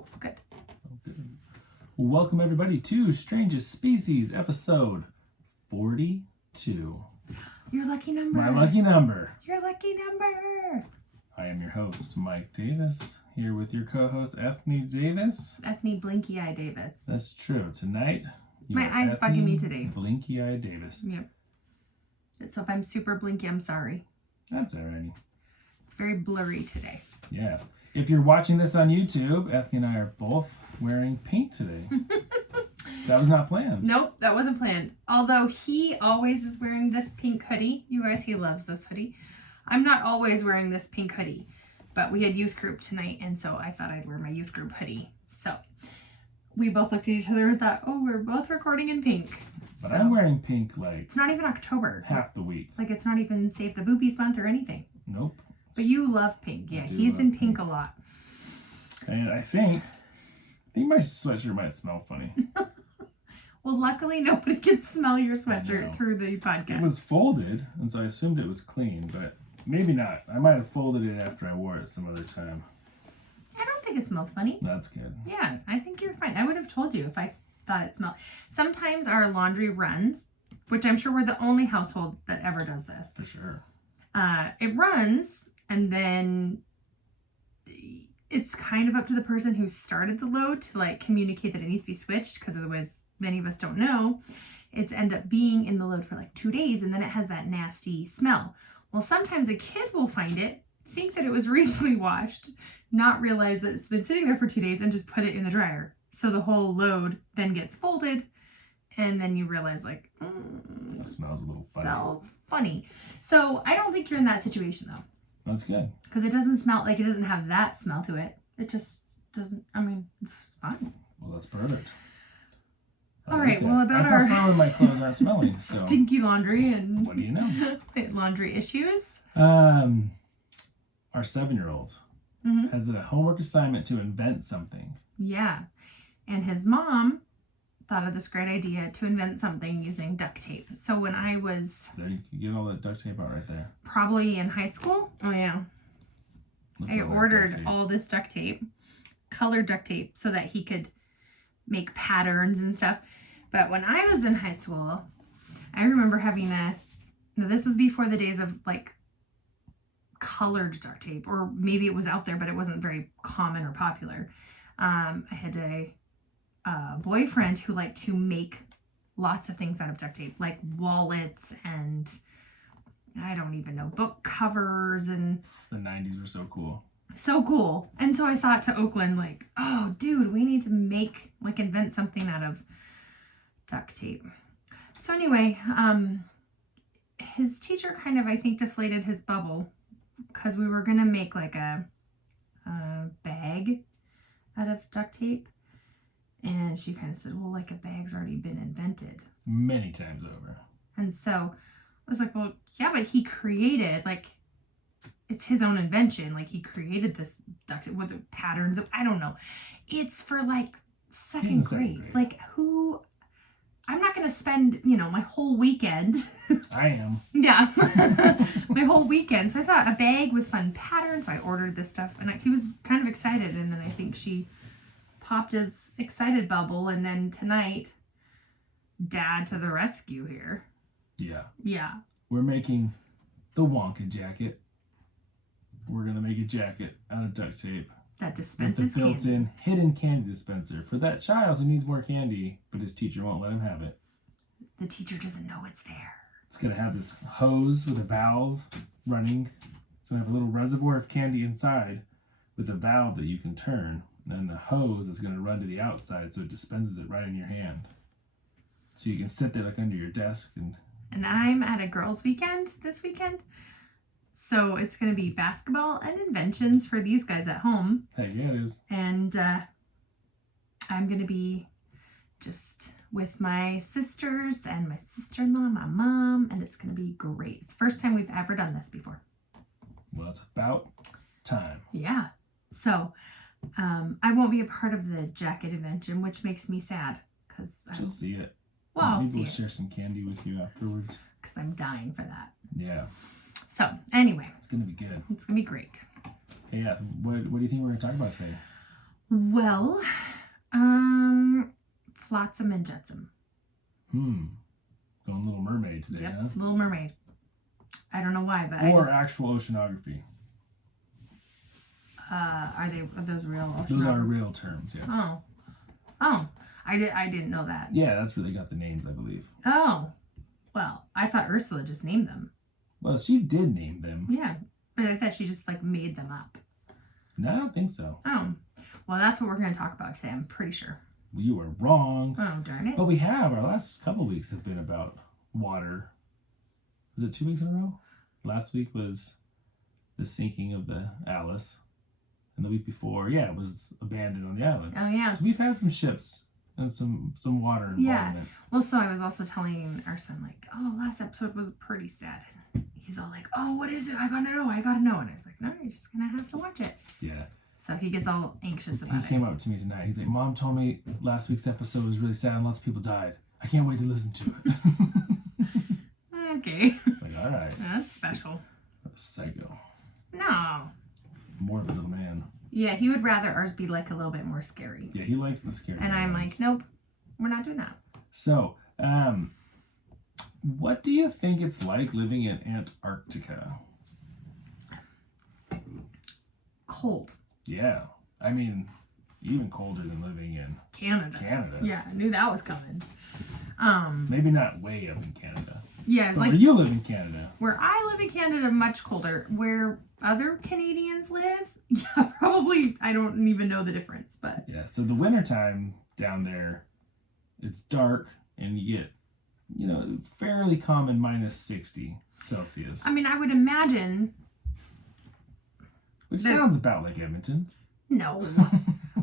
Oh, good. Well, welcome everybody to Strangest Species, episode 42. Your lucky number. My lucky number. Your lucky number. I am your host, Mike Davis, here with your co-host, Ethne Davis. Ethne Blinky Eye Davis. That's true. Tonight, my eyes bugging me today. Blinky Eye Davis. Yep. So if I'm super blinky, I'm sorry. That's alrighty. It's very blurry today. Yeah. If you're watching this on YouTube, Ethne and I are both wearing pink today. That was not planned. Nope, that wasn't planned. Although he always is wearing this pink hoodie. You guys, he loves this hoodie. I'm not always wearing this pink hoodie, but we had youth group tonight, and so I thought I'd wear my youth group hoodie. So we both looked at each other and thought, oh, we're both recording in pink. But so, I'm wearing pink like... It's not even October. Half the week. Like it's not even Save the Boobies month or anything. Nope. But you love pink. Yeah, he's in pink a lot. And I think my sweatshirt might smell funny. Well, luckily nobody can smell your sweatshirt through the podcast. It was folded, and so I assumed it was clean, but maybe not. I might have folded it after I wore it some other time. I don't think it smells funny. That's good. Yeah, I think you're fine. I would have told you if I thought it smelled. Sometimes our laundry runs, which I'm sure we're the only household that ever does this. For sure. It runs, and then it's kind of up to the person who started the load to like communicate that it needs to be switched, because otherwise many of us don't know. It's end up being in the load for like 2 days, and then it has that nasty smell. Well, sometimes a kid will find it, think that it was recently washed, not realize that it's been sitting there for 2 days, and just put it in the dryer. So the whole load then gets folded, and then you realize like, it smells a little funny. Smells funny. So I don't think you're in that situation though. That's good. Because it doesn't smell like, it doesn't have that smell to it. It just doesn't, I mean, it's fine. Well, that's perfect. All right, well, about I prefer when my clothes aren't smelling. So. Stinky laundry and what do you know? Laundry issues. Our 7-year-old has a homework assignment to invent something. Yeah, and his mom thought of this great idea to invent something using duct tape. So when I was... There, you can get all that duct tape out right there. Probably in high school. Oh, yeah. I ordered all this duct tape, colored duct tape, so that he could make patterns and stuff. But when I was in high school, I remember having this was before the days of like colored duct tape, or maybe it was out there, but it wasn't very common or popular. I had a boyfriend who liked to make lots of things out of duct tape, like wallets and I don't even know, book covers. And the 90s were so cool. So cool. And so I thought to Oakland, like, oh, dude, we need to invent something out of duct tape. So anyway, his teacher kind of, I think, deflated his bubble, because we were going to make like a bag out of duct tape. And she kind of said, well, like a bag's already been invented. Many times over. And so I was like, well, yeah, but he created, like, it's his own invention. Like, he created this duct tape with the patterns of, I don't know. It's for, like, second grade. Like, I'm not going to spend, my whole weekend. I am. Yeah. My whole weekend. So I thought a bag with fun patterns. So I ordered this stuff, and he was kind of excited. And then I think she popped his excited bubble, and then tonight, Dad to the rescue here. Yeah. Yeah. We're making the Wonka jacket. We're going to make a jacket out of duct tape. That dispenses with the built-in hidden candy dispenser for that child who needs more candy, but his teacher won't let him have it. The teacher doesn't know it's there. It's going to have this hose with a valve running. It's going to have a little reservoir of candy inside with a valve that you can turn. And the hose is going to run to the outside, so it dispenses it right in your hand. So you can sit there like under your desk. And I'm at a girls' weekend this weekend. So it's going to be basketball and inventions for these guys at home. Hey, yeah, it is. And I'm going to be just with my sisters and my sister-in-law, my mom, and it's going to be great. It's the first time we've ever done this before. Well, it's about time. Yeah. So I won't be a part of the jacket invention, which makes me sad. Just see it. Well, I'll maybe see we'll it. share some candy with you afterwards. Because I'm dying for that. Yeah. So, anyway. It's going to be good. It's going to be great. Hey, yeah, what do you think we're going to talk about today? Well, Flotsam and Jetsam. Going Little Mermaid today, Yep, huh? Little Mermaid. I don't know why, but Or actual oceanography. are those real oceanographers? Those are real terms, yes. Oh, I didn't know that. Yeah, that's where they got the names, I believe. Oh, well, I thought Ursula just named them. Well, she did name them. Yeah, but I thought she just like made them up. No, I don't think so. Oh, well, that's what we're going to talk about today. I'm pretty sure. You were wrong. Oh, darn it! But we have. Our last couple weeks have been about water. Was it 2 weeks in a row? Last week was the sinking of the Alice. And the week before, it was abandoned on the island. Oh, yeah. So we've had some ships and some water involvement. Yeah. Well, so I was also telling our son, like, oh, last episode was pretty sad. He's all like, oh, what is it? I gotta know. And I was like, no, you're just gonna have to watch it. Yeah. So he gets all anxious about it. He came up to me tonight. He's like, Mom told me last week's episode was really sad and lots of people died. I can't wait to listen to it. Okay. It's like, all right. That's special. Psycho. No. Morbid little man. Yeah, he would rather ours be like a little bit more scary. Yeah, he likes the scary And I'm ones. like, nope, we're not doing that. So, what do you think it's like living in Antarctica? Cold. Yeah. I mean, even colder than living in Canada. Yeah, I knew that was coming. Maybe not way up in Canada. Yeah, it's But like where you live in Canada. where I live in Canada, much colder. Where other Canadians live, yeah, probably I don't even know the difference, but Yeah, so the wintertime down there, it's dark and you get, fairly common minus 60 Celsius. I mean, I would imagine. Which sounds about like Edmonton. No.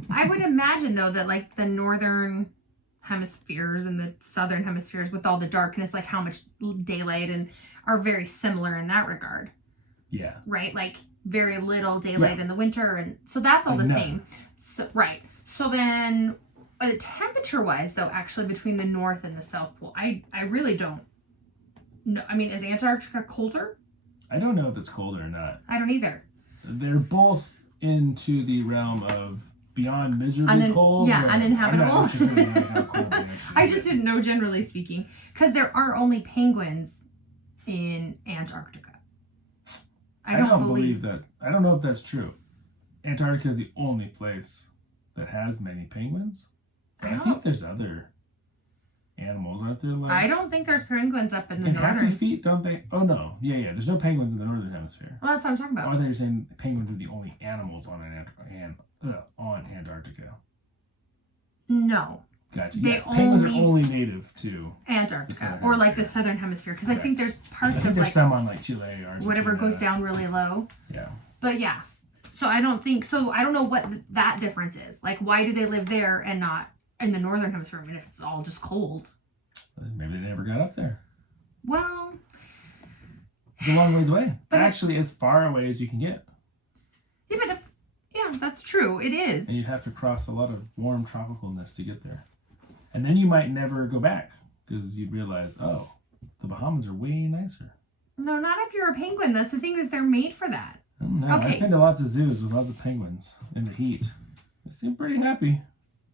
I would imagine, though, that like the northern hemispheres and the southern hemispheres with all the darkness, like how much daylight and are very similar in that regard. Yeah. Right? Like very little daylight in the winter. And so that's all the same. So, right. So then temperature wise, though, actually between the North and the South Pole, I really don't know. I mean, is Antarctica colder? I don't know if it's colder or not. I don't either. They're both into the realm of beyond miserably cold. Yeah, uninhabitable. I'm not interested in how cold they actually I just didn't know, generally speaking, because there are only penguins in Antarctica. I don't believe that. I don't know if that's true. Antarctica is the only place that has many penguins. But I think there's other animals, aren't there? Like, I don't think there's penguins up in the and northern. Happy Feet, don't they? Oh no, yeah. There's no penguins in the northern hemisphere. Well, that's what I'm talking about. Oh, I thought you were saying penguins are the only animals on Antarctica. No. Gotcha. Yes, penguins are only native to Antarctica or like the southern hemisphere, because I think there's parts of there's like some on like Chile, Argentina. whatever goes down really low. Yeah. But yeah, so I don't know what that difference is. Like, why do they live there and not in the northern hemisphere? I mean, if it's all just cold. Maybe they never got up there. Well, it's a long ways away. But actually, as far away as you can get. Yeah, that's true. It is. And you'd have to cross a lot of warm tropicalness to get there. And then you might never go back because you'd realize, oh, the Bahamas are way nicer. No, not if you're a penguin. That's the thing, is they're made for that. No, Okay. I've been to lots of zoos with lots of penguins in the heat. They seem pretty happy.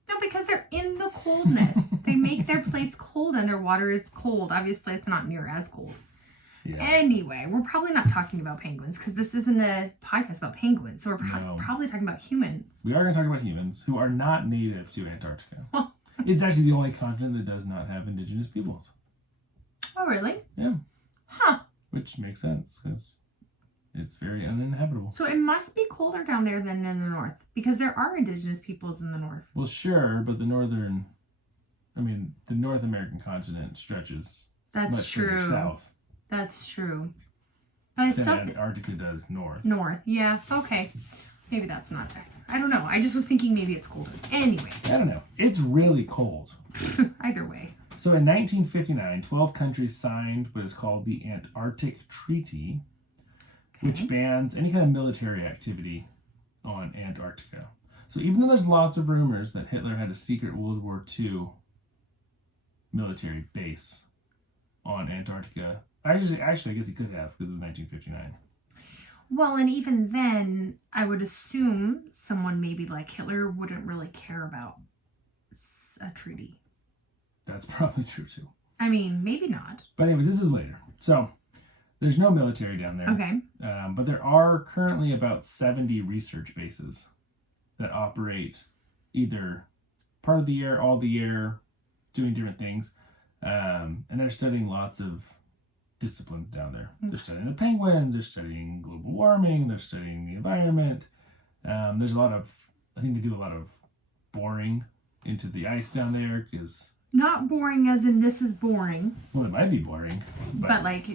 No, because they're in the coldness. They make their place cold and their water is cold. Obviously, it's not near as cold. Yeah. Anyway, we're probably not talking about penguins because this isn't a podcast about penguins. So we're probably talking about humans. We are going to talk about humans who are not native to Antarctica. It's actually the only continent that does not have indigenous peoples. Oh, really? Yeah. Huh. Which makes sense because it's very uninhabitable. So it must be colder down there than in the north because there are indigenous peoples in the north. Well, sure, but the North American continent stretches much further south. That's true. But I still Antarctica does north. North, yeah, okay. Maybe that's not. I don't know. I just was thinking maybe it's colder. Anyway. I don't know. It's really cold. Either way. So in 1959, 12 countries signed what is called the Antarctic Treaty, which bans any kind of military activity on Antarctica. So even though there's lots of rumors that Hitler had a secret World War II military base on Antarctica, actually, I guess he could have because it was 1959. Well, and even then, I would assume someone maybe like Hitler wouldn't really care about a treaty. That's probably true too. I mean, maybe not. But anyways, this is later. So there's no military down there. Okay. But there are currently about 70 research bases that operate either part of the year, all the year, doing different things. And they're studying lots of disciplines down there. They're studying the penguins, they're studying global warming, they're studying the environment. There's a lot of, I think they do a lot of boring into the ice down there because... Not boring as in this is boring. Well, it might be boring. But like...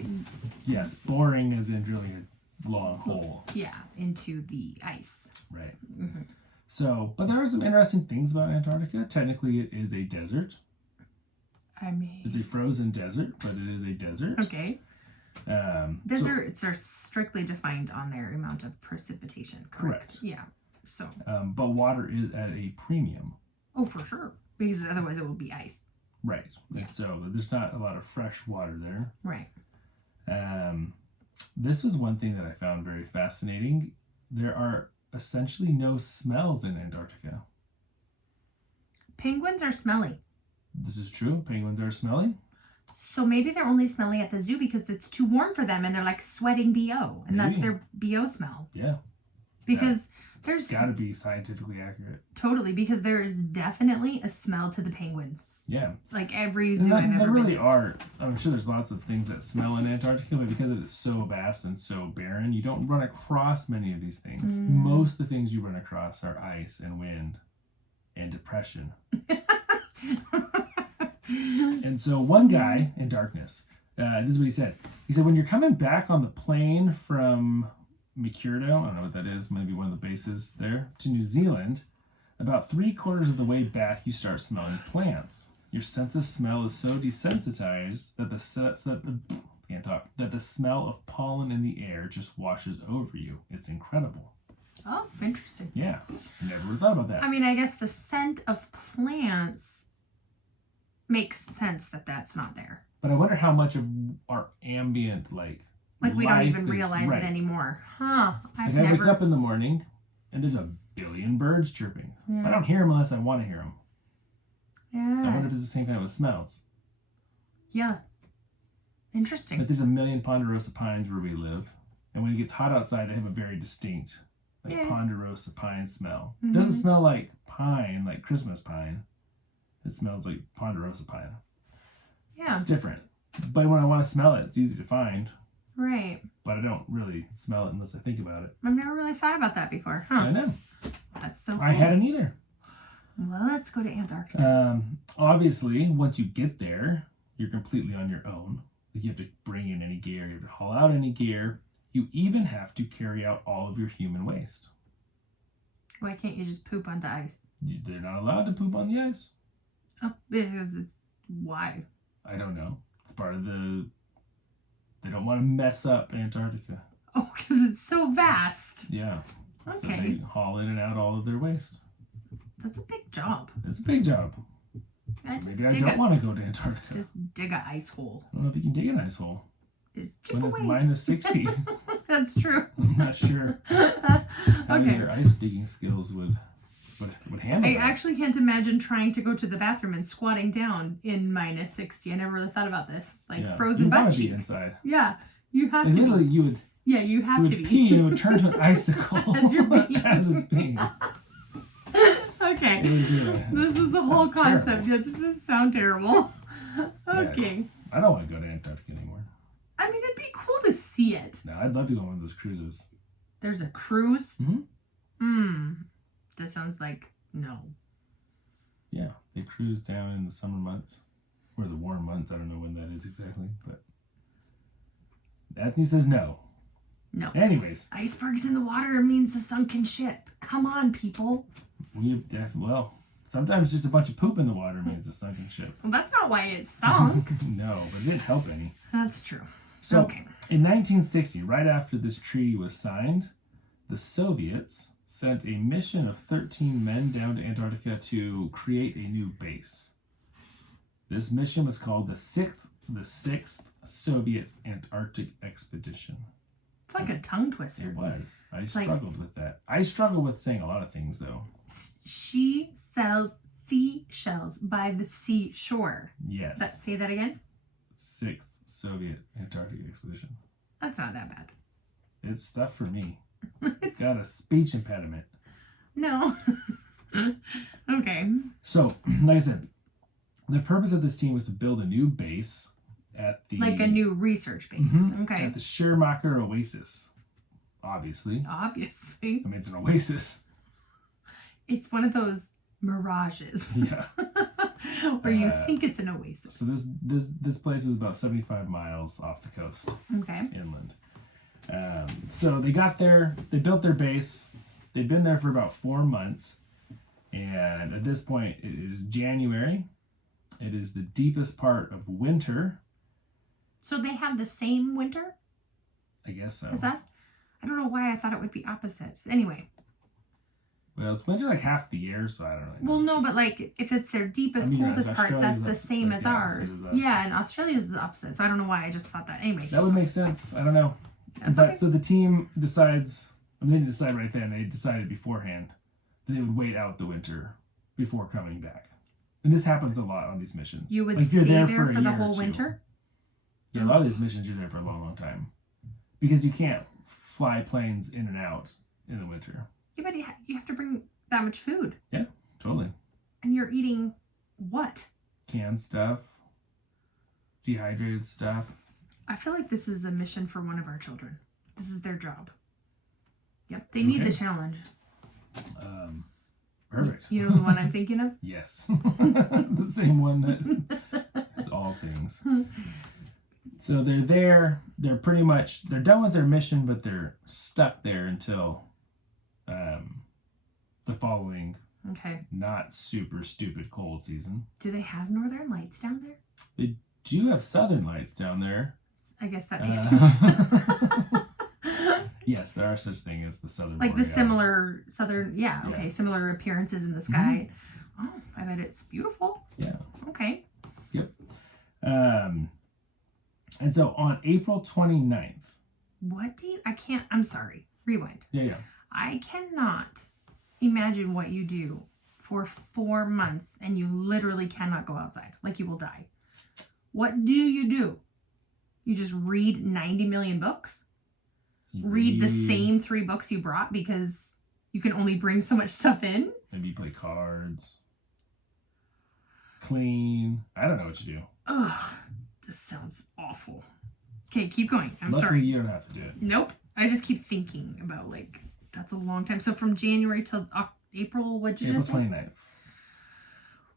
Yes, boring as in drilling a long hole. Yeah, into the ice. Right. Mm-hmm. So, but there are some interesting things about Antarctica. Technically, it is a desert. I mean... It's a frozen desert, but it is a desert. Okay. Deserts are strictly defined on their amount of precipitation, correct? Yeah. So. But water is at a premium. Oh, for sure. Because otherwise it will be ice. Right. Yeah. And so there's not a lot of fresh water there. Right. This was one thing that I found very fascinating. There are essentially no smells in Antarctica. Penguins are smelly. This is true. Penguins are smelly. So maybe they're only smelly at the zoo because it's too warm for them and they're like sweating BO. And Maybe. that's their BO smell. Yeah. Because there's... Got to be scientifically accurate. Totally. Because there is definitely a smell to the penguins. Yeah. Like every zoo I've ever there really been to. are. I'm sure there's lots of things that smell in Antarctica, but because it is so vast and so barren, you don't run across many of these things. Most of the things you run across are ice and wind and depression. And so one guy in darkness, this is what he said. He said, when you're coming back on the plane from McMurdo, I don't know what that is, maybe one of the bases there, to New Zealand, about 3/4 of the way back, you start smelling plants. Your sense of smell is so desensitized that the smell of pollen in the air just washes over you. It's incredible. Oh, interesting. Yeah, never would have thought about that. I mean, I guess the scent of plants makes sense that that's not there. But I wonder how much of our ambient, like we don't even is, realize right. it anymore. Huh. I wake up in the morning and there's a billion birds chirping. Yeah. But I don't hear them unless I want to hear them. Yeah. I wonder if it's the same kind with smells. Yeah. Interesting. But there's a million ponderosa pines where we live. And when it gets hot outside, they have a very distinct ponderosa pine smell. It doesn't smell like pine, like Christmas pine. It smells like ponderosa pine. Yeah. It's different. But when I want to smell it, it's easy to find. Right. But I don't really smell it unless I think about it. I've never really thought about that before. Huh. I know. That's so cool. I hadn't either. Well, let's go to Antarctica. Obviously, once you get there, you're completely on your own. You have to bring in any gear. You have to haul out any gear. You even have to carry out all of your human waste. Why can't you just poop onto ice? They're not allowed to poop on the ice. Oh, because it's... Why? I don't know. It's part of the... They don't want to mess up Antarctica. Oh, because it's so vast. Yeah. Okay. So they haul in and out all of their waste. That's a big job. It's a big job. So maybe I don't want to go to Antarctica. Just dig an ice hole. I don't know if you can dig an ice hole. Just chip when away. It's -60. That's true. I'm not sure how your ice digging skills would handle I that. actually can't imagine trying to go to the bathroom and squatting down in -60. I never really thought about this. It's like frozen butt cheeks. Be inside. Yeah, you have like to. Literally, you would. Yeah, you have you to would be. pee and it would turn to an icicle as you're peeing. as it's peeing. Okay. It This is the whole concept. It doesn't sound terrible. Okay. Yeah, I don't want to go to Antarctica anymore. I mean, it'd be cool to see it. No, I'd love to go on one of those cruises. There's a cruise? Mm-hmm. That sounds like no. Yeah, they cruise down in the summer months. Or the warm months. I don't know when that is exactly. But Anthony says no. No. Anyways. Icebergs in the water means a sunken ship. Come on, people. Sometimes just a bunch of poop in the water means a sunken ship. Well, that's not why it sunk. No, but it didn't help any. That's true. So, okay. In 1960, right after this treaty was signed, the Soviets sent a mission of 13 men down to Antarctica to create a new base. This mission was called the Sixth Soviet Antarctic Expedition. It's like a tongue twister. It was. I It's struggled with that. I struggle with saying a lot of things, though. She sells seashells by the seashore. Yes. Say that again? 6th Soviet Antarctic expedition. That's not that bad. It's stuff for me. Got a speech impediment. No. Okay. So, like I said, the purpose of this team was to build a new base at the... Like a new research base. Okay. At the Schermacher Oasis. Obviously. Obviously. I mean, it's an oasis. It's one of those mirages. Yeah. Where you think it's an oasis. So this place was about 75 miles off the coast. Okay. Inland. So they got there, they built their base. They'd been there for about 4 months. And at this point, it is January. It is the deepest part of winter. So they have the same winter I guess so. as us? I don't know why I thought it would be opposite. Anyway. Well, it's winter like half the year, so I don't really know. Well, no, but like if it's their deepest, coldest part, that's the same as ours. Yeah, and Australia's the opposite. So I don't know why I just thought that. Anyway. That would make sense. I don't know. That's But okay. so the team decides, I mean, they didn't decide right then, they decided beforehand that they would wait out the winter before coming back. And this happens a lot on these missions. You would like, stay there a for the year whole or two. winter? Yeah, a lot of these missions you're there for a long, long time. Because you can't fly planes in and out in the winter. Yeah, but you have to bring that much food. Yeah, totally. And you're eating what? Canned stuff, dehydrated stuff. I feel like this is a mission for one of our children. This is their job. Yep, they need the challenge. Perfect. You know the one I'm thinking of? Yes. The same one that is all things. So they're there. They're pretty much, they're done with their mission, but they're stuck there until the following not super stupid cold season. Do they have northern lights down there? They do have southern lights down there. I guess that makes sense. Yes, there are such thing as the southern like Borealis. the similar southern, similar appearances in the sky. Oh, I bet it's beautiful. Yeah. Okay. Yep. And so on April 29th. I'm sorry. Rewind. Yeah. I cannot imagine what you do for 4 months and you literally cannot go outside. Like you will die. What do? You just read 90 million books? Read the same 3 books you brought because you can only bring so much stuff in? Maybe you play cards. Clean. I don't know what you do. Ugh. This sounds awful. Okay, keep going. I'm Luckily, sorry. you don't have to do it. Nope. I just keep thinking about that's a long time. So from January till April, what'd you just say? April 29th.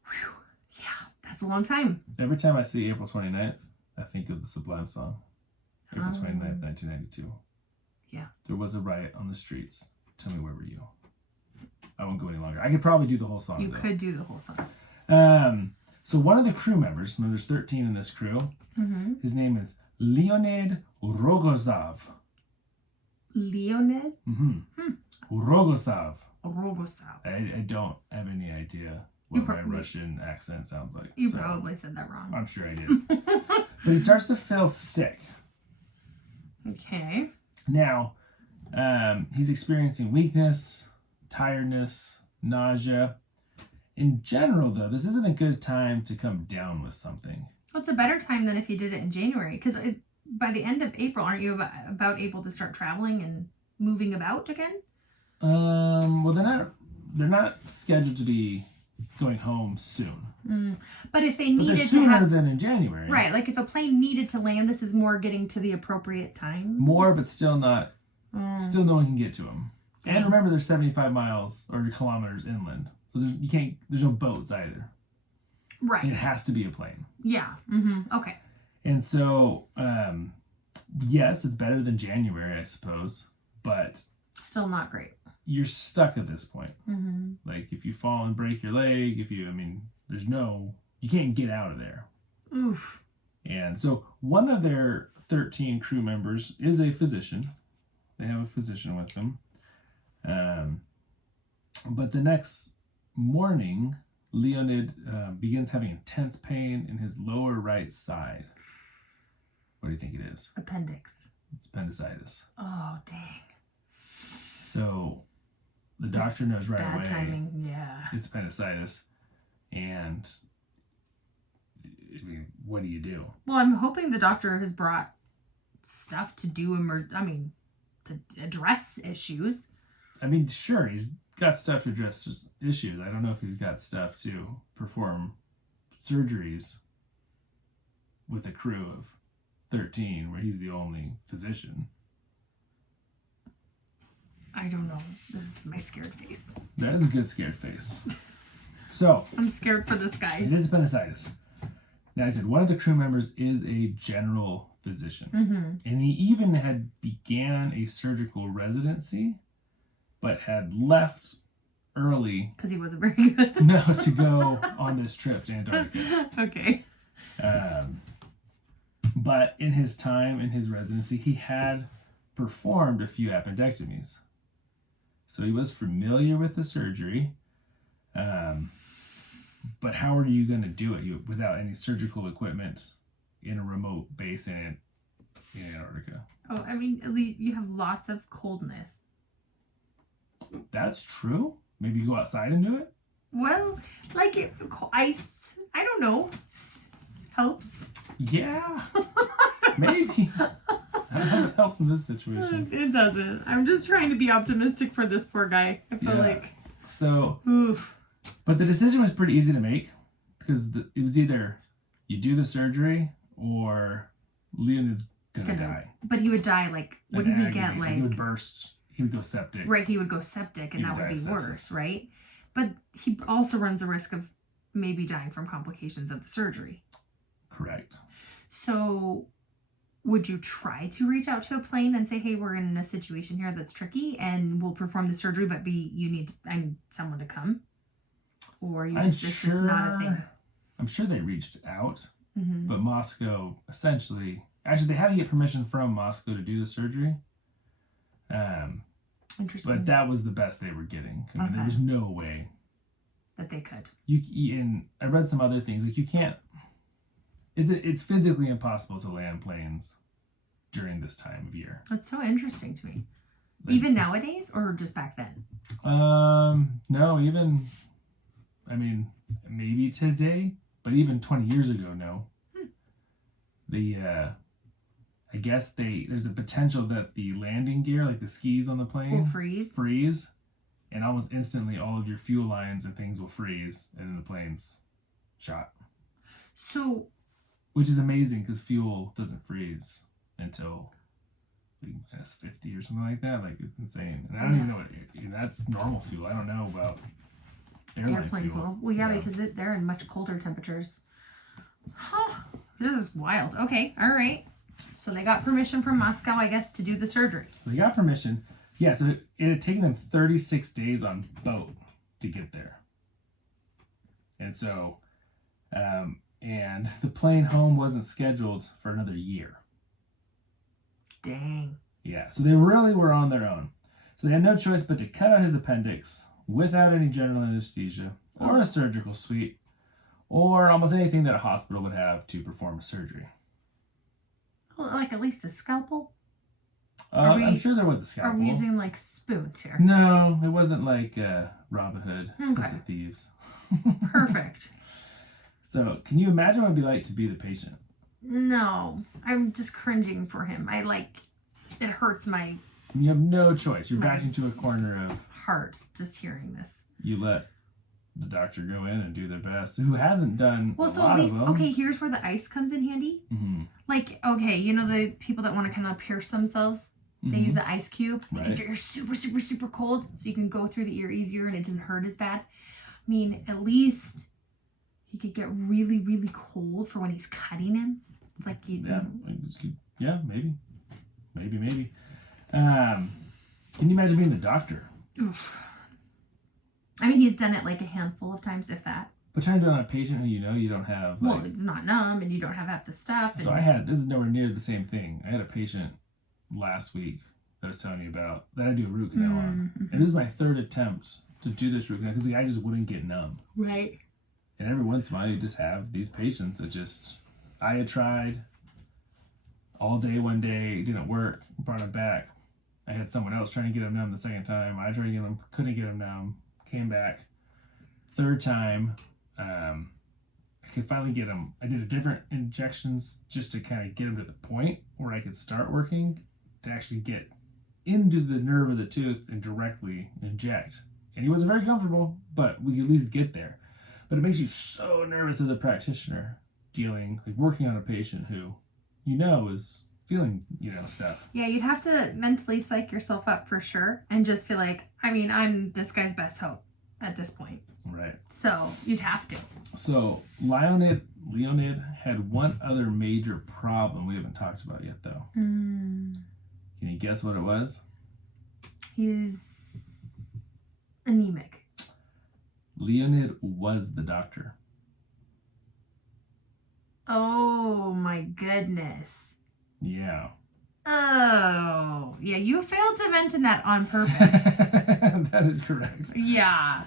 Whew. Yeah, that's a long time. Every time I see April 29th, I think of the Sublime song. April 29th, 1992. Yeah. There was a riot on the streets. Tell me, where were you? I won't go any longer. I could probably do the whole song. You could do the whole song. So one of the crew members, there's 13 in this crew, his name is Leonid Rogozov. Leonid? Rogozov. Rogozov. I don't have any idea what my Russian accent sounds like. You probably said that wrong. I'm sure I did. But he starts to feel sick. Okay. Now, he's experiencing weakness, tiredness, nausea. In general, though, this isn't a good time to come down with something. Well, it's a better time than if you did it in January. Because by the end of April, aren't you about able to start traveling and moving about again? Well, they're not scheduled to be going home soon. But if they needed they're sooner to have... than in January. Right, like if a plane needed to land, this is more getting to the appropriate time. More, but still not. Still no one can get to them. Okay. And remember, there's 75 miles or kilometers inland. So there's no boats either. Right. It has to be a plane. Yeah. Okay. And so, yes, it's better than January, I suppose, but still not great. You're stuck at this point. Like if you fall and break your leg, you can't get out of there. Oof. And so one of their 13 crew members is a physician. They have a physician with them. But the next morning, Leonid begins having intense pain in his lower right side. What do you think it is? Appendix. It's appendicitis. Oh, dang. So the doctor knows right away. Bad timing, yeah. It's appendicitis. And I mean, what do you do? Well, I'm hoping the doctor has brought stuff to do to address issues. I mean, sure, he's got stuff to address issues. I don't know if he's got stuff to perform surgeries with a crew of 13 where he's the only physician. I don't know. This is my scared face. That is a good scared face. So I'm scared for this guy. it is appendicitis. Now I said one of the crew members is a general physician. Mm-hmm. And he even had began a surgical residency, but had left early. Because he wasn't very good. No, to go on this trip to Antarctica. Okay. But in his time in his residency, he had performed a few appendectomies. So he was familiar with the surgery. But how are you going to do it without any surgical equipment in a remote base in Antarctica? Oh, I mean, at least you have lots of coldness. That's true. Maybe you go outside and do it? Well, like ice, I don't know, helps. Yeah, maybe. I don't know if it helps in this situation. It doesn't. I'm just trying to be optimistic for this poor guy. I feel like. So, oof. But the decision was pretty easy to make because it was either you do the surgery or Leonid's gonna die. But he would die wouldn't he get he would burst. He would go septic. Right, he would go septic, and that would be worse, right? But he also runs the risk of maybe dying from complications of the surgery. Correct. So would you try to reach out to a plane and say, hey, we're in a situation here that's tricky and we'll perform the surgery, but you need someone to come? Or it's just not a thing? I'm sure they reached out, mm-hmm. but Moscow actually they had to get permission from Moscow to do the surgery. Interesting. But that was the best they were getting. I mean, there was no way that they could. And I read some other things you can't. It's physically impossible to land planes during this time of year. That's so interesting to me. Even nowadays, or just back then? No, even. I mean, maybe today, but even 20 years ago, no. I guess there's a potential that the landing gear, like the skis on the plane, will freeze, and almost instantly all of your fuel lines and things will freeze, and then the plane's shot. So, which is amazing because fuel doesn't freeze until minus 50 or something like that. Like, it's insane, and I don't even know that's normal fuel. I don't know about airplane fuel. Well, yeah, because they're in much colder temperatures. Huh. This is wild. Okay, all right. So they got permission from Moscow, I guess, to do the surgery. They got permission. Yeah, so it had taken them 36 days on boat to get there. And so, and the plane home wasn't scheduled for another year. Dang. Yeah, so they really were on their own. So they had no choice but to cut out his appendix without any general anesthesia or a surgical suite or almost anything that a hospital would have to perform a surgery. Well, like at least a scalpel? I'm sure there was a scalpel. Are we using spoons here? No, it wasn't like Robin Hood, Prince of Thieves. Perfect. So, can you imagine what it'd be like to be the patient? No, I'm just cringing for him. It hurts my... You have no choice. You're backed into a corner of... heart just hearing this. You let the doctor go in and do their best. Who hasn't done a lot at least, of them. Okay, here's where the ice comes in handy. Mm-hmm. The people that want to kind of pierce themselves, they use an ice cube. They get your ear super, super, super cold so you can go through the ear easier and it doesn't hurt as bad. I mean, at least he could get really, really cold for when he's cutting him. It's like yeah, maybe. Can you imagine being the doctor? Oof. I mean, he's done it a handful of times, if that. But trying to do it on a patient who you don't have. Well, it's not numb and you don't have half the stuff. So this is nowhere near the same thing. I had a patient last week that I was telling you about that I do a root canal on. And this is my third attempt to do this root canal because the guy just wouldn't get numb. Right. And every once in a while you just have these patients that I had tried all day one day. It didn't work. Brought him back. I had someone else trying to get him numb the second time. I tried to get him, couldn't get him numb. Came back. Third time, I could finally get him. I did different injections just to kind of get him to the point where I could start working to actually get into the nerve of the tooth and directly inject. And he wasn't very comfortable, but we could at least get there. But it makes you so nervous as a practitioner working on a patient who, is feeling, stuff. Yeah, you'd have to mentally psych yourself up for sure and just feel like, I'm this guy's best hope at this point. Right. So you'd have to. So Leonid had one other major problem we haven't talked about yet, though. Can you guess what it was? He's anemic. Leonid was the doctor. Oh my goodness. Yeah. Oh, yeah, you failed to mention that on purpose. That is correct. Yeah.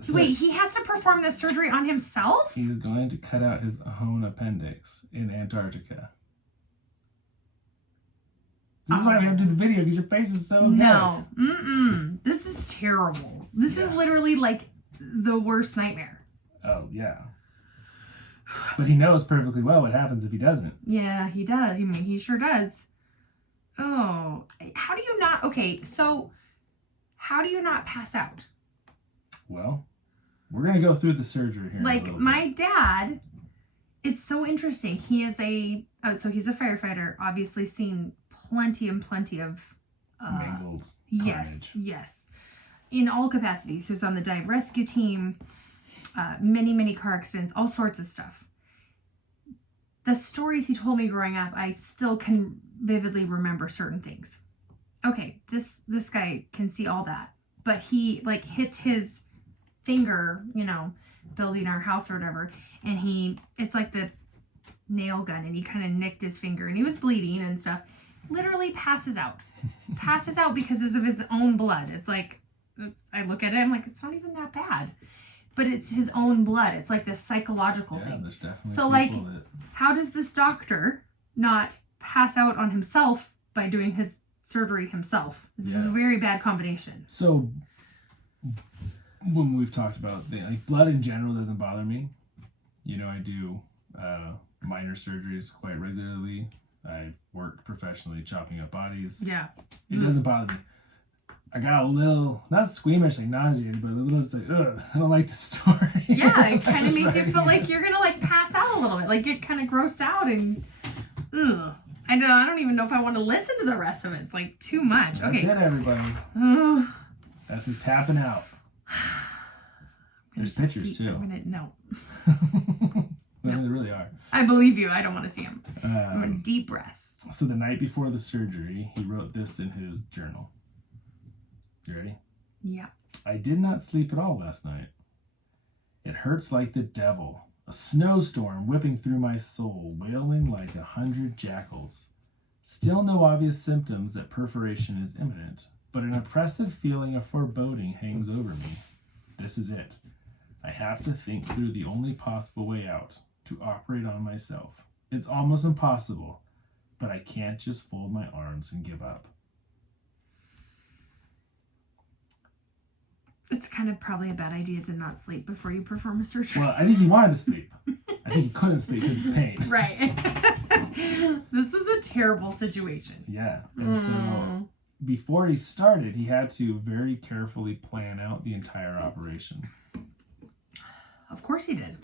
So, wait, he has to perform this surgery on himself? He's going to cut out his own appendix in Antarctica. This is why we have to do the video, because your face is so good. No. This is terrible. This is literally like the worst nightmare. Oh, yeah. But he knows perfectly well what happens if he doesn't. Yeah, he does. He sure does. Oh, how do you not... Okay, so how do you not pass out? Well, we're going to go through the surgery here. Like, my dad, it's so interesting. He is so he's a firefighter, obviously seen plenty of... mangled carnage. Yes. In all capacities. He was on the dive rescue team, many car accidents, all sorts of stuff. The stories he told me growing up, I still can vividly remember certain things. Okay, this guy can see all that, but he hits his finger, building our house or whatever, and it's like the nail gun, and he kind of nicked his finger, and he was bleeding and stuff. Literally passes out because of his own blood. I look at it, I'm like, it's not even that bad. But it's his own blood. It's like this psychological thing. There's definitely so how does this doctor not pass out on himself by doing his surgery himself? This is a very bad combination. So when we've talked about blood in general doesn't bother me. I do minor surgeries quite regularly. I've worked professionally chopping up bodies. Yeah. It doesn't bother me. I got a little, not squeamish, nauseated, but a little, it's ugh, I don't like the story. Yeah, it kind of makes you feel like you're going to pass out a little bit. Get kind of grossed out and, ugh. I don't even know if I want to listen to the rest of it. It's too much. That's it, everybody. That's his tapping out. There's pictures too. No. There really are. I believe you. I don't want to see him. I'm in deep breath. So the night before the surgery, he wrote this in his journal. You ready? Yeah. I did not sleep at all last night. It hurts like the devil. A snowstorm whipping through my soul, wailing like 100 jackals. Still no obvious symptoms that perforation is imminent, but an oppressive feeling of foreboding hangs over me. This is it. I have to think through the only possible way out, to operate on myself. It's almost impossible, but I can't just fold my arms and give up. It's kind of probably a bad idea to not sleep before you perform a surgery. Well, I think he wanted to sleep. I think he couldn't sleep because of pain. Right. This is a terrible situation. Yeah. And so before he started, he had to very carefully plan out the entire operation. Of course he did.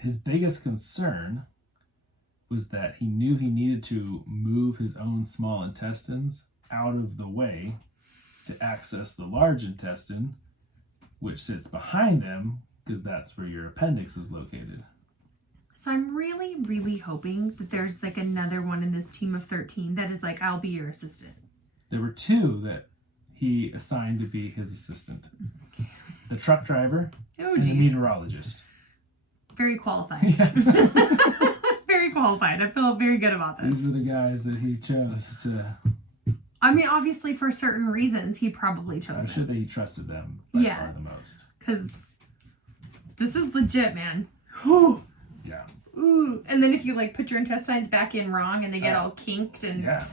His biggest concern was that he knew he needed to move his own small intestines out of the way to access the large intestine, which sits behind them, because that's where your appendix is located. So I'm really, really hoping that there's another one in this team of 13 that is I'll be your assistant. There were 2 that he assigned to be his assistant. The truck driver and the meteorologist. Very qualified. Yeah. Very qualified. I feel very good about this. These were the guys that he chose to... Obviously, for certain reasons, he probably chose I'm them. sure that he trusted them by far the most. Because this is legit, man. Whew. Yeah. ooh. And then if you like put your intestines back in wrong and they get all kinked and yeah,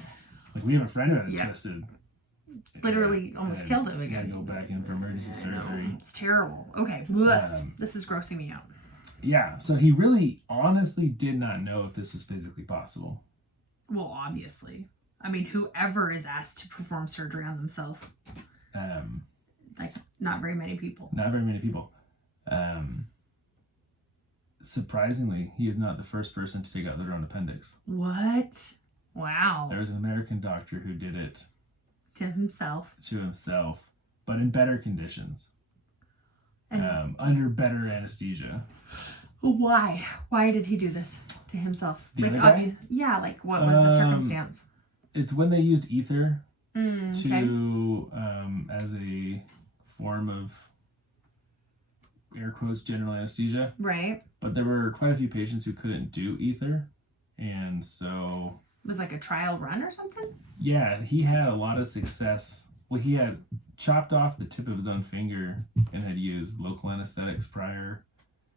like we have a friend who had it Yeah. twisted. literally almost killed him Got to again. go back in for emergency surgery. It's terrible. Okay. Blech. This is grossing me out. Yeah, so he really honestly did not know if this was physically possible. Well, obviously. I mean, whoever is asked to perform surgery on themselves. Like, not very many people. Not very many people. Surprisingly, he is not the first person to take out their own appendix. What? Wow. There was an American doctor who did it To himself. to himself, but in better conditions. And Under better anesthesia. why? Why did he do this to himself? The like, other guy? Yeah, like, what was the circumstance? It's when they used ether Okay. to as a form of air quotes general anesthesia, Right. but there were quite a few patients who couldn't do ether, and so It was like a trial run or something? yeah, he had a lot of success. Well, he had chopped off the tip of his own finger and had used local anesthetics prior.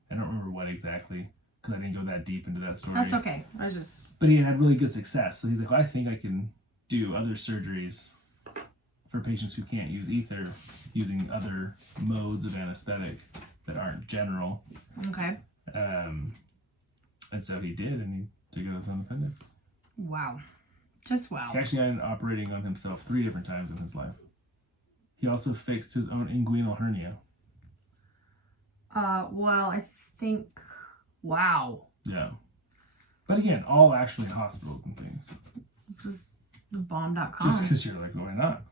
I don't remember what exactly because I didn't go that deep into that story. That's okay. I was just... But he had really good success, so he's like, well, I think I can do other surgeries for patients who can't use ether using other modes of anesthetic that aren't general. Okay. And so he did, and he took out his own appendix. Wow. Just wow. He actually ended up operating on himself 3 different times in his life. He also fixed his own inguinal hernia. Well, I think... Wow. Yeah. But again, all actually in hospitals and things. Just bomb.com. Just because you're like, why not?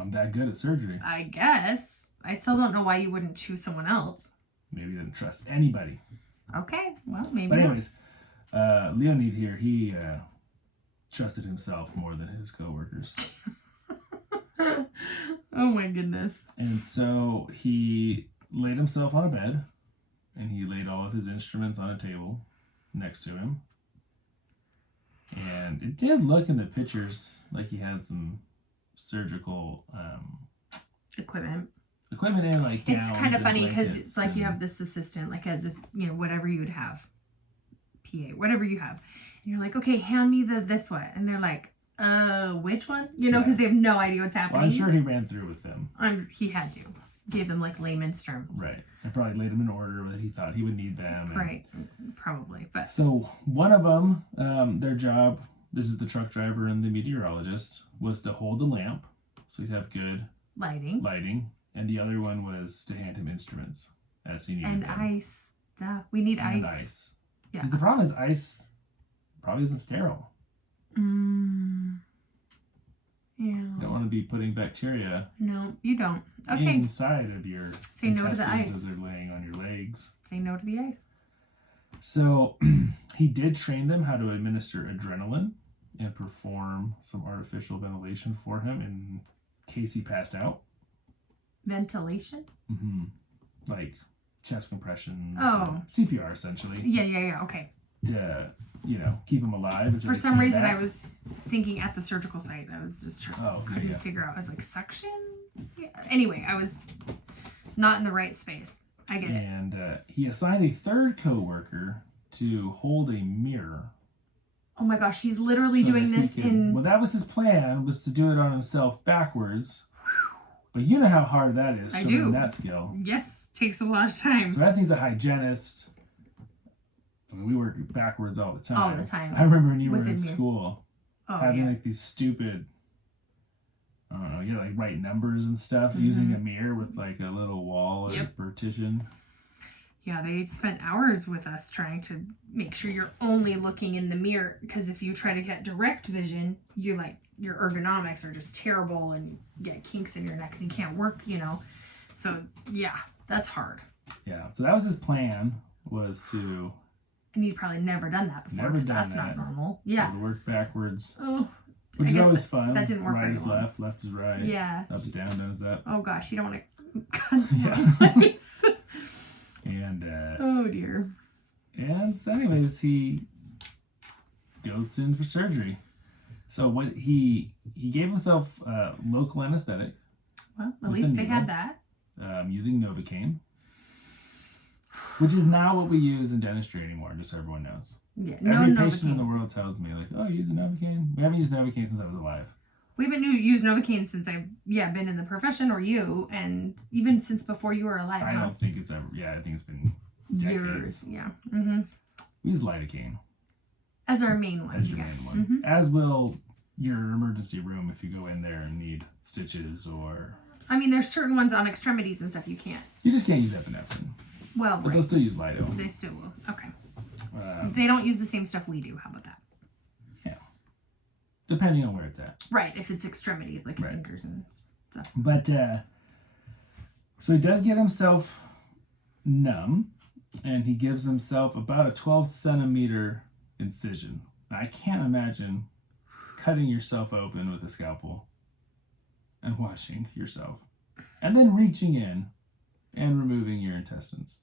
I'm that good at surgery. I guess. I still don't know why you wouldn't choose someone else. Maybe he didn't trust anybody. Okay, well, maybe. But anyways, Leonid here, he trusted himself more than his coworkers. Oh my goodness. And so he laid himself on a bed, and he laid all of his instruments on a table next to him. And it did look in the pictures like he had some surgical Equipment. equipment in, like It's gowns kind of and funny because blankets it's like you and- have this assistant, like as if, whatever you would have. PA, whatever you have. And you're like, okay, hand me this one. And they're like, which one? Because they have no idea what's happening. Well, I'm sure he ran through with them. He had to. Gave them like layman's terms. Right. And probably laid them in order that he thought he would need them. And Right. Probably. But so one of them, their job, this is the truck driver and the meteorologist, was to hold the lamp so he'd have good lighting. And the other one was to hand him instruments as he needed And them. ice. Duh. We need And ice. ice. Yeah. The problem is ice probably isn't sterile. Yeah. You don't want to be putting bacteria No, you don't. Okay. inside of your Say no to the intestines ice. as they're laying on your legs. Say no to the ice. So he did train them how to administer adrenaline and perform some artificial ventilation for him in case he passed out. Ventilation? Mm-hmm. Like chest compressions. Oh. CPR essentially. Yeah. Okay. To, keep him alive. until For he some came reason, back. I was thinking at the surgical site. I was just couldn't yeah. figure out. I was like, suction? Yeah. Anyway, I was not in the right space. I get it. And he assigned a third coworker to hold a mirror. Oh my gosh, he's literally so doing that he this could- in... Well, that was his plan, was to do it on himself backwards. But you know how hard that is I to do. learn that skill. Yes, takes a lot of time. So Anthony's a hygienist. I mean, we work backwards all the time. All the time. I remember when you were in Within me. school Oh, having yeah. like these stupid, I don't know, you had like write numbers and stuff Mm-hmm. using a mirror with like a little wall or Yep. partition. Yeah, they spent hours with us trying to make sure you're only looking in the mirror, because if you try to get direct vision, your ergonomics are just terrible and you get kinks in your necks and you can't work, So, yeah, that's hard. Yeah, so that was his plan, was to And you'd probably never done that before, Never because done that's that. not normal. go Yeah. to work backwards, Oh, which I is guess always fun. that didn't work Right very is well. left is right. yeah. Up is down, down is up. Oh gosh, you don't want to cut Yeah. that place. And Oh dear. so anyways, he goes in for surgery. So what he gave himself local anesthetic Well, at With least a they had that. using Novocaine. Which is not what we use in dentistry anymore, just so everyone knows. Yeah, Every no patient in the Novocaine. world tells me, like, oh, you use a Novocaine? We haven't used Novocaine since I was alive. We haven't used Novocaine since I've been in the profession, or you, and even since before you were alive. I don't think it's ever. Yeah, I think it's been decades. Years. Yeah. Mm-hmm. We use lidocaine As our main one. as your main one, Mm-hmm. as will your emergency room if you go in there and need stitches or. I mean, there's certain ones on extremities and stuff you can't. You just can't use epinephrine. Well, But they'll still use Lido. They still will. Okay. Um, They don't use the same stuff we do. How about that? Depending on where it's at. Right. If it's extremities, like Right. fingers and stuff. But, so he does get himself numb, and he gives himself about a 12-centimeter incision. Now, I can't imagine cutting yourself open with a scalpel and washing yourself, and then reaching in and removing your intestines.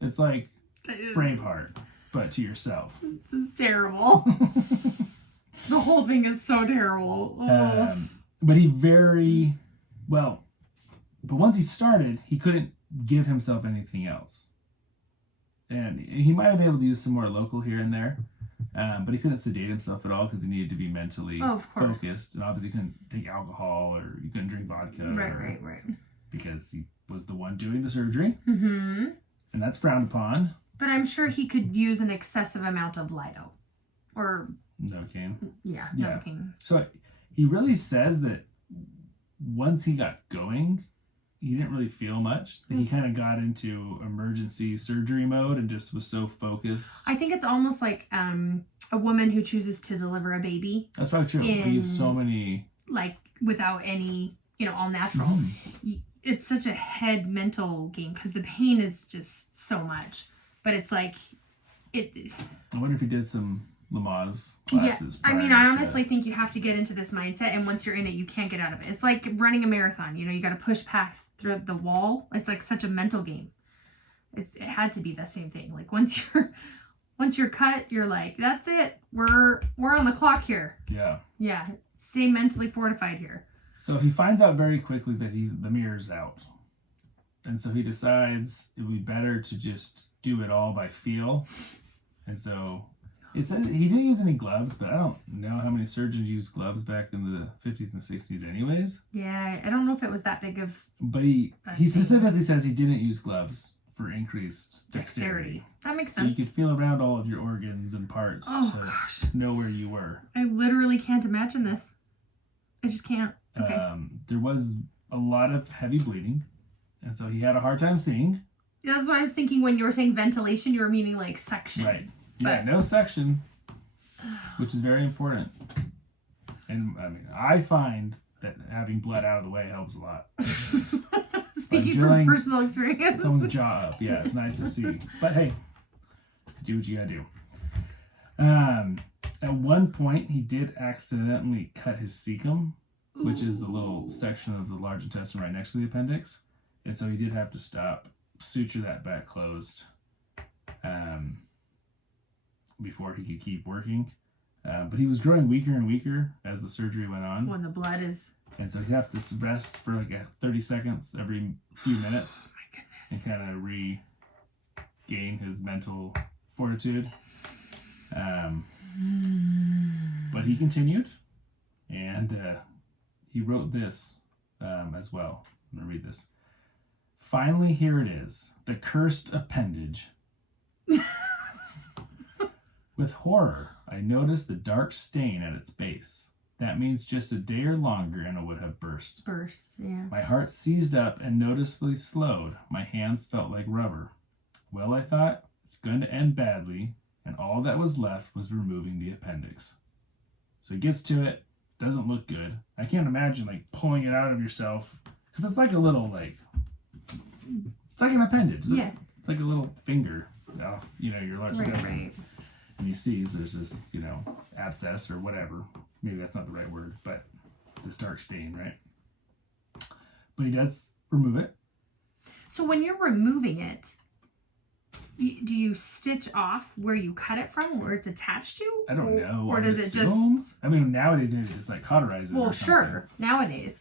It's like Braveheart, but to yourself. This is terrible. The whole thing is so terrible. Oh. But but once he started, he couldn't give himself anything else. And he might have been able to use some more local here and there, but he couldn't sedate himself at all because he needed to be mentally focused. And obviously couldn't take alcohol, or you couldn't drink vodka. Right. Because he was the one doing the surgery. Mm-hmm. And that's frowned upon. But I'm sure he could use an excessive amount of Lido. Or, Novocaine. yeah. Novocaine. So he really says that once he got going, he didn't really feel much. He kind of got into emergency surgery mode and just was so focused. I think it's almost like a woman who chooses to deliver a baby. That's probably true. We have so many... Like, without any, all natural. Mm-hmm. It's such a head mental game because the pain is just so much. But it's like... I wonder if he did some Lamaze classes. Yeah, I mean, I honestly think you have to get into this mindset, and once you're in it, you can't get out of it. It's like running a marathon. You got to push past through the wall. It's like such a mental game. It had to be the same thing. Like once you're cut, you're like, that's it. We're on the clock here. Yeah. Yeah. Stay mentally fortified here. So he finds out very quickly that the mirror's out, and so he decides it would be better to just do it all by feel, and so. It said he didn't use any gloves, but I don't know how many surgeons used gloves back in the 50s and 60s anyways. Yeah, I don't know if it was that big of... But he specifically says he didn't use gloves for increased dexterity. That makes sense. So you could feel around all of your organs and parts to know where you were. I literally can't imagine this. I just can't. Okay. There was a lot of heavy bleeding, and so he had a hard time seeing. Yeah, that's what I was thinking when you were saying ventilation, you were meaning like suction. Right. Yeah, no suction, which is very important. And I mean, I find that having blood out of the way helps a lot. Speaking from personal experience. Someone's jaw up. Yeah, it's nice to see. But hey, do what you gotta do. At one point, he did accidentally cut his cecum, which is the little section of the large intestine right next to the appendix. And so he did have to stop, suture that back closed. Before he could keep working. But he was growing weaker and weaker as the surgery went on. When the blood is... And so he'd have to rest for like 30 seconds every few minutes. Oh my goodness. And kind of regain his mental fortitude. But he continued. And he wrote this as well. I'm going to read this. Finally, here it is. The cursed appendage. With horror, I noticed the dark stain at its base. That means just a day or longer and it would have burst. Yeah. My heart seized up and noticeably slowed. My hands felt like rubber. Well, I thought, it's going to end badly, and all that was left was removing the appendix. So he gets to it, doesn't look good. I can't imagine like pulling it out of yourself, because it's like a little it's like an appendage. Yeah. It's like a little finger off, your large intestine. Right. And he sees there's this, abscess or whatever. Maybe that's not the right word, but this dark stain, right? But he does remove it. So when you're removing it, do you stitch off where you cut it from, where it's attached to? I don't know. Or does it just... I mean, nowadays maybe it's like cauterize it. Well, or something. sure, nowadays.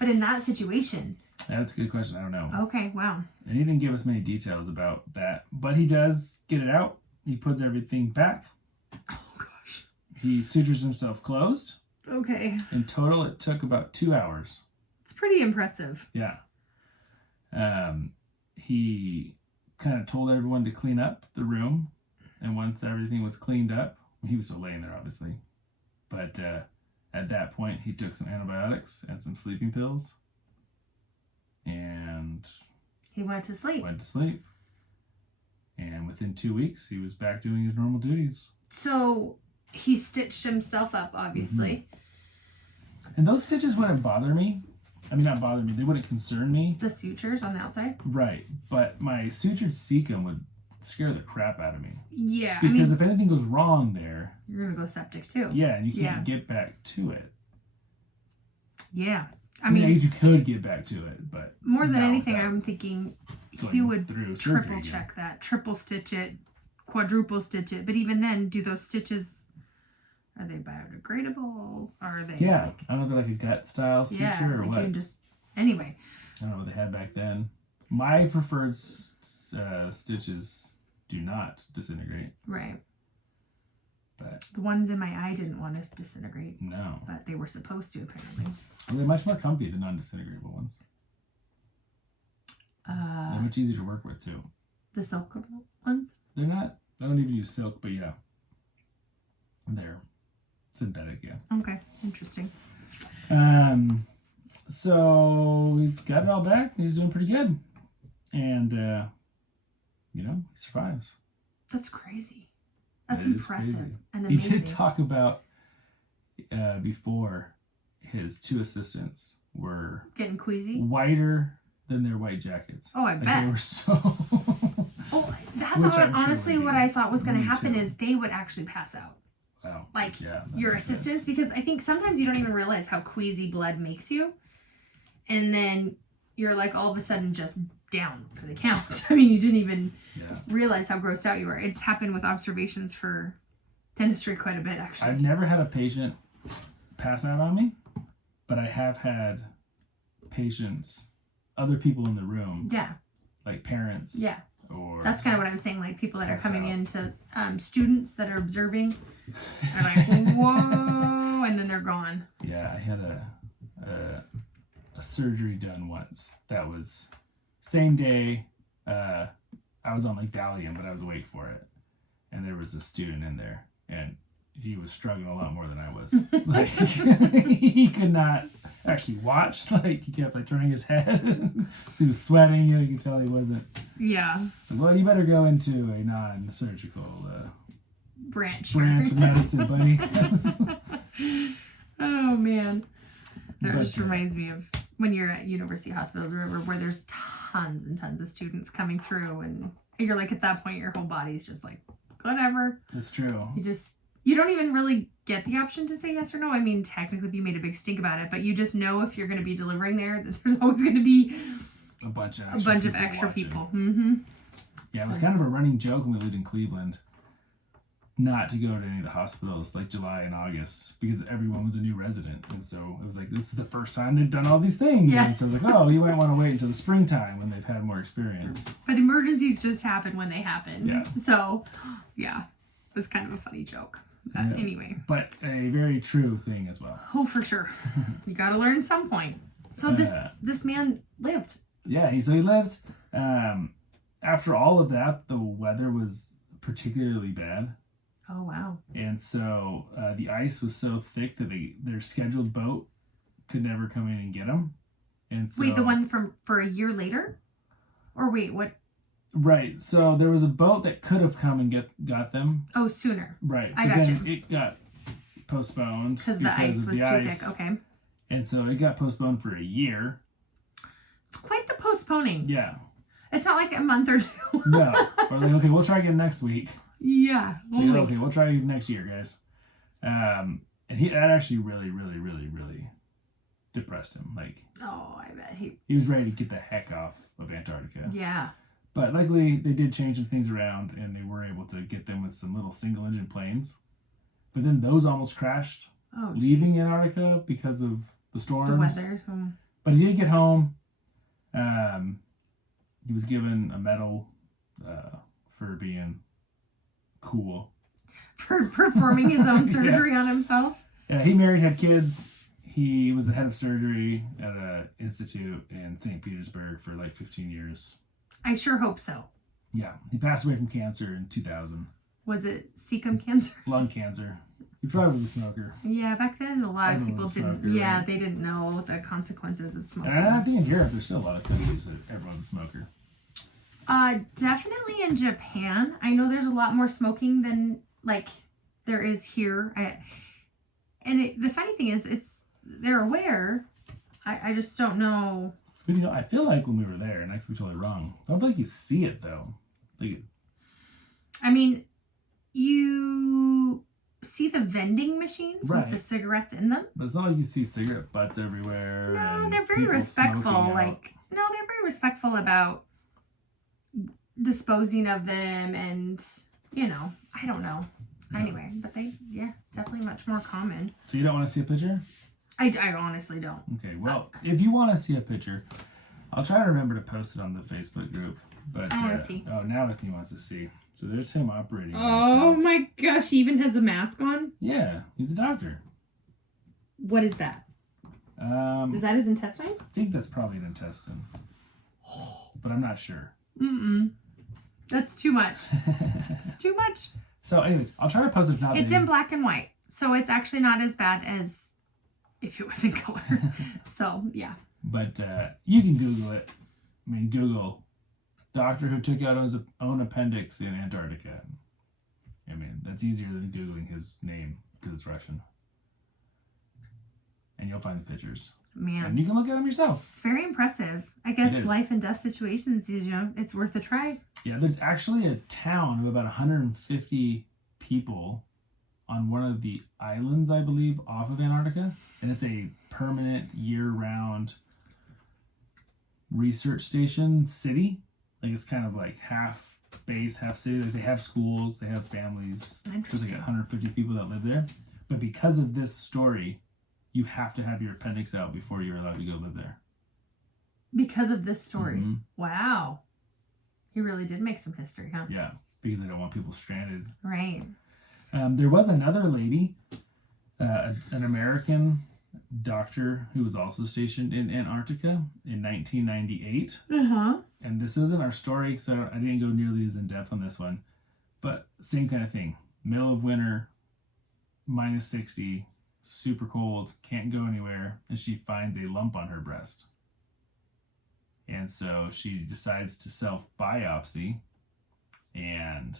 But in that situation, That's a good question. I don't know. Okay, wow. And he didn't give us many details about that. But he does get it out. He puts everything back. Oh, gosh. He sutures himself closed. Okay. In total, it took about 2 hours. It's pretty impressive. Yeah. He kind of told everyone to clean up the room. And once everything was cleaned up, he was still laying there, obviously. But at that point, he took some antibiotics and some sleeping pills. And he went to sleep. And within 2 weeks, he was back doing his normal duties. So he stitched himself up, obviously. Mm-hmm. And those stitches wouldn't bother me. I mean, not bother me. They wouldn't concern me. The sutures on the outside? Right. But my sutured cecum would scare the crap out of me. Yeah. Because if anything goes wrong there... You're going to go septic, too. Yeah, and you can't get back to it. Yeah. I mean, I guess you could get back to it, but... More than anything, I'm thinking he would triple check again. that. Triple stitch it. Quadruple stitch it. But even then, do those stitches... Are they biodegradable? Are they I don't know if they're like a gut style suture or what. Anyway. I don't know what they had back then. My preferred stitches do not disintegrate. Right. But the ones in my eye didn't want to disintegrate. No. But they were supposed to, apparently. Well, they're much more comfy than non-disintegrable ones. They're much easier to work with, too. The silk ones? They're not. I don't even use silk, but yeah. They're synthetic, yeah. Okay, interesting. So he's got it all back, and he's doing pretty good. And, he survives. That's crazy. That's impressive and amazing. He did talk about before his 2 assistants were getting queasy, whiter than their white jackets. Oh, I bet. They were so... that's honestly what I thought was going to happen is they would actually pass out. Wow. Your assistants, because I think sometimes you don't even realize how queasy blood makes you. And then you're like all of a sudden just down for the count. I mean, you didn't even realize how grossed out you were. It's happened with observations for dentistry quite a bit, actually. I've never had a patient pass out on me, but I have had patients, other people in the room. Yeah. Like parents. Yeah. Or that's kind of what I was saying, like people that are coming in to students that are observing are like, whoa, and then they're gone. Yeah, I had a surgery done once that was same day. I was on like Valium, but I was awake for it, and there was a student in there, and he was struggling a lot more than I was. Like he could not actually watch. Like he kept like turning his head. So he was sweating. You could tell he wasn't. Yeah. So well, you better go into a non-surgical branch of medicine, buddy. Oh man, that just reminds me of when you're at university hospitals or wherever, where there's tons and tons of students coming through, and you're like at that point your whole body's just like whatever. That's true. You don't even really get the option to say yes or no. I mean, technically, if you made a big stink about it, but you just know if you're going to be delivering there, that there's always going to be a bunch of extra people. Mm-hmm. Yeah, it was kind of a running joke when we lived in Cleveland not to go to any of the hospitals like July and August because everyone was a new resident. And so it was like, this is the first time they've done all these things. Yeah. And so it was like, oh, you might want to wait until the springtime when they've had more experience. But emergencies just happen when they happen. Yeah. So, yeah, it was kind of a funny joke. Anyway. But a very true thing as well. Oh, for sure. You got to learn at some point. So this man lived. Yeah, he lives. After all of that, the weather was particularly bad. Oh, wow. And so the ice was so thick that their scheduled boat could never come in and get them. And so, wait, the one for a year later? Or wait, what? Right. So there was a boat that could have come and got them. Oh, sooner. Right. I got you. It got postponed. Because the ice was too thick. Okay. And so it got postponed for a year. It's quite the postponing. Yeah. It's not like a month or two. No. Or like, okay, we'll try again next week. Yeah. So okay, we'll try next year, guys. And that actually really, really, really, really depressed him. Like, oh, I bet he was ready to get the heck off of Antarctica. Yeah. But luckily, they did change some things around, and they were able to get them with some little single-engine planes. But then those almost crashed, leaving Antarctica because of the storms. The weather. But he did get home, He was given a medal for being cool. For performing his own surgery on himself? He married, had kids. He was the head of surgery at an institute in St. Petersburg for like 15 years. I sure hope so. Yeah. He passed away from cancer in 2000. Was it cecum cancer? Lung cancer. He probably was a smoker. Yeah, back then a lot of people didn't. Smoker, right? They didn't know the consequences of smoking. And I think in Europe there's still a lot of countries that everyone's a smoker. Definitely in Japan. I know there's a lot more smoking than like there is here. The funny thing is, they're aware. I just don't know. I feel like when we were there, and I could be totally wrong, I don't think you see it though. I mean, you see the vending machines with the cigarettes in them. But it's not like you see cigarette butts everywhere. No, they're very respectful. They're very respectful about disposing of them, and I don't know. Anyway, but it's definitely much more common. So you don't want to see a picture? I honestly don't. Okay, well, if you want to see a picture, I'll try to remember to post it on the Facebook group. But I want to see. Oh, now Anthony wants to see. So there's him operating. Oh my gosh, he even has a mask on? Yeah, he's a doctor. What is that? Is that his intestine? I think that's probably an intestine. But I'm not sure. That's too much. It's too much. So anyways, I'll try to post it now. It's in black and white. So it's actually not as bad as if it was in color. So, yeah. But you can Google it. I mean, Google doctor who took out his own appendix in Antarctica. I mean, that's easier than Googling his name because it's Russian. And you'll find the pictures. Man. And you can look at them yourself. It's very impressive. I guess life and death situations, it's worth a try. Yeah, there's actually a town of about 150 people on one of the islands, I believe, off of Antarctica. And it's a permanent, year-round research station city. Like, it's kind of like half base, half city. Like, they have schools, they have families. There's like 150 people that live there. But because of this story, you have to have your appendix out before you're allowed to go live there. Because of this story? Wow. He really did make some history, huh? Yeah, because they don't want people stranded. Right. There was another lady, an American doctor who was also stationed in Antarctica in 1998. And this isn't our story, so I didn't go nearly as in depth on this one. But same kind of thing. Middle of winter, minus 60, super cold, can't go anywhere, and she finds a lump on her breast. And so she decides to self-biopsy, and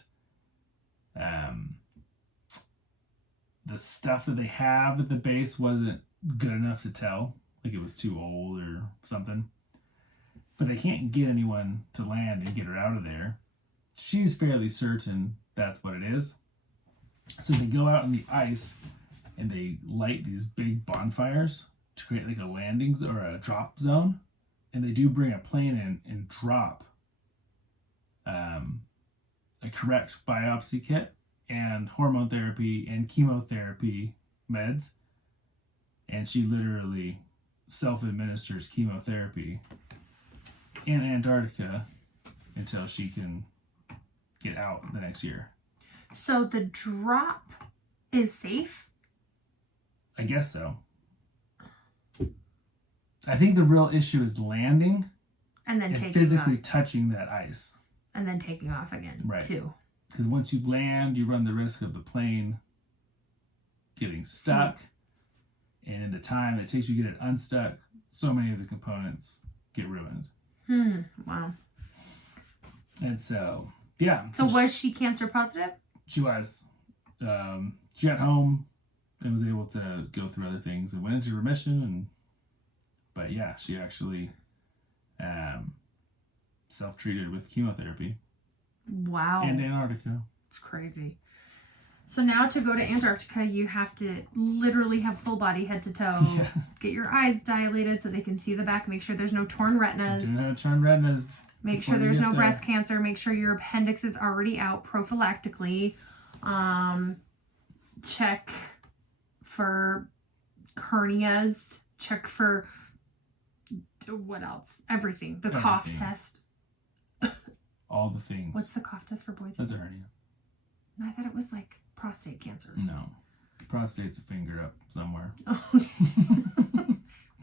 the stuff that they have at the base wasn't good enough to tell. Like, it was too old or something. But they can't get anyone to land and get her out of there. She's fairly certain that's what it is. So they go out on the ice and they light these big bonfires to create like a landing or a drop zone. And they do bring a plane in and drop a correct biopsy kit and hormone therapy and chemotherapy meds. And she literally self-administers chemotherapy in Antarctica until she can get out the next year. So the drop is safe? I guess so. I think the real issue is landing and then physically touching that ice. And then taking off again, too. Because once you land, you run the risk of the plane getting stuck. And in the time it takes you to get it unstuck, so many of the components get ruined. Wow. And so, yeah. So was she cancer positive? She was. She got home and was able to go through other things and went into remission. But yeah, she actually self-treated with chemotherapy. Wow. In Antarctica. It's crazy. So now to go to Antarctica, you have to literally have full body head to toe. Yeah. Get your eyes dilated so they can see the back. Make sure there's no torn retinas. Do not torn retinas. Make sure there's no breast cancer. Make sure your appendix is already out prophylactically. Check for hernias. Check for What else? Everything. The cough test. All the things. What's the cough test for boys? That's a hernia. No, I thought it was like prostate cancers. No. Prostate's a finger up somewhere. Oh.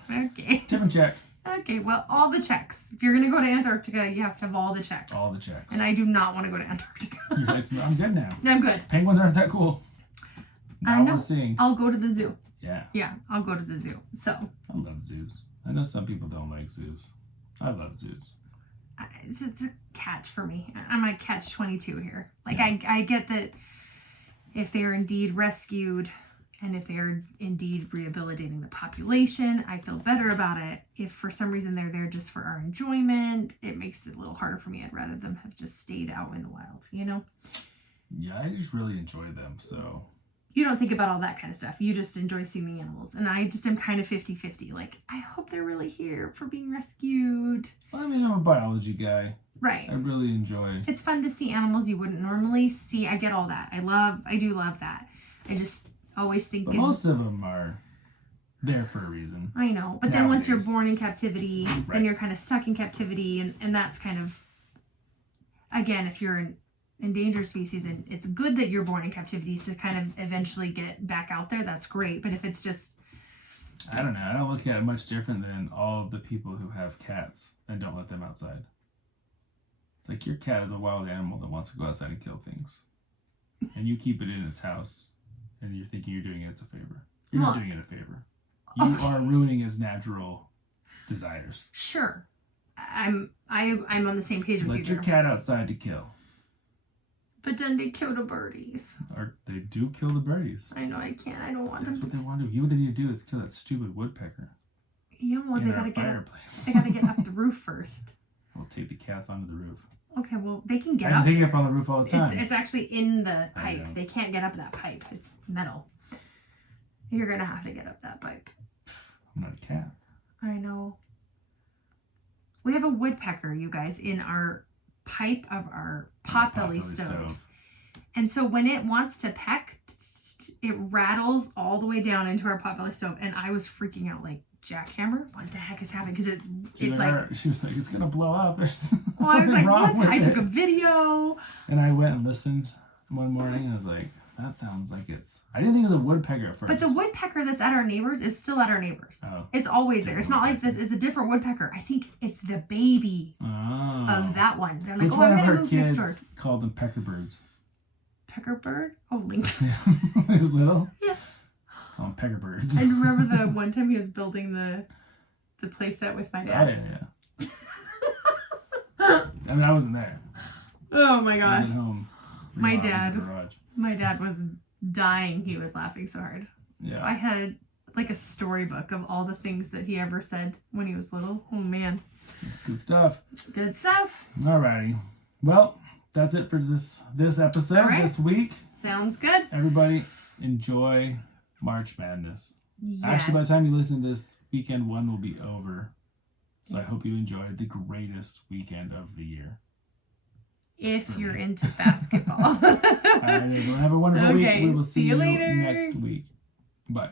Okay. Different check. Okay, well, all the checks. If you're going to go to Antarctica, you have to have all the checks. All the checks. And I do not want to go to Antarctica. You're like, I'm good now. I'm good. Penguins aren't that cool. Now we're seeing. I'll go to the zoo. Yeah. Yeah, I'll go to the zoo. So. I love zoos. I know some people don't like zoos. I love zoos. It's a catch for me. I'm a catch-22 here. Like, yeah. I get that if they are indeed rescued and if they are indeed rehabilitating the population, I feel better about it. If for some reason they're there just for our enjoyment, it makes it a little harder for me. I'd rather them have just stayed out in the wild, you know? Yeah, I just really enjoy them, so. You don't think about all that kind of stuff. You just enjoy seeing the animals. And I just am kind of 50-50. Like, I hope they're really here for being rescued. Well, I mean, I'm a biology guy. Right. I really enjoy. It's fun to see animals you wouldn't normally see. I get all that. I do love that. I just always think. But most of them are there for a reason. I know. But then once you're born in captivity, then you're kind of stuck in captivity. And that's kind of, again, if you're an endangered species, and it's good that you're born in captivity to kind of eventually get back out there, that's great. But if it's just, I don't know, I don't look at it much different than all of the people who have cats and don't let them outside. It's like your cat is a wild animal that wants to go outside and kill things, and you keep it in its house, and you're thinking you're doing it a favor. You're not doing it a favor. You are ruining its natural desires. Sure, I'm on the same page with you. Let your cat outside to kill. But then they kill the birdies. Or they do kill the birdies. I know, I can't. I don't want That's them. what they want to do. What they need to do is kill that stupid woodpecker. Yeah, well, they gotta get up the roof first. We'll take the cats onto the roof. Okay, well, they can get up. They get up on the roof all the time. It's actually in the pipe. They can't get up that pipe. It's metal. You're gonna have to get up that pipe. I'm not a cat. I know. We have a woodpecker, you guys, in our pipe of our potbelly stove. And so when it wants to peck, it rattles all the way down into our potbelly stove. And I was freaking out, like, jackhammer? What the heck is happening? Because she was like, it's going to blow up. There's something wrong with it. I took a video. And I went and listened one morning and I was like, that sounds like it's... I didn't think it was a woodpecker at first. But the woodpecker that's at our neighbors is still at our neighbors. Oh. It's always there. It's not like this. It's a different woodpecker. I think it's the baby of that one. They're like, I'm going to move next door. Called them peckerbirds. Peckerbird? Oh, Link. He was little? Yeah. Oh, peckerbirds. I remember the one time he was building the play set with my dad. Oh, yeah. I mean, I wasn't there. Oh, my gosh. I was at home. My dad was dying. He was laughing so hard. Yeah. I had like a storybook of all the things that he ever said when he was little. Oh, man. It's good stuff. Good stuff. Alrighty. Well, that's it for this episode this week. Sounds good. Everybody enjoy March Madness. Yes. Actually, by the time you listen to this, weekend 1 will be over. So I hope you enjoyed the greatest weekend of the year. If you're into basketball. All right, everyone. Have a wonderful week. We will see you later. next week. Bye.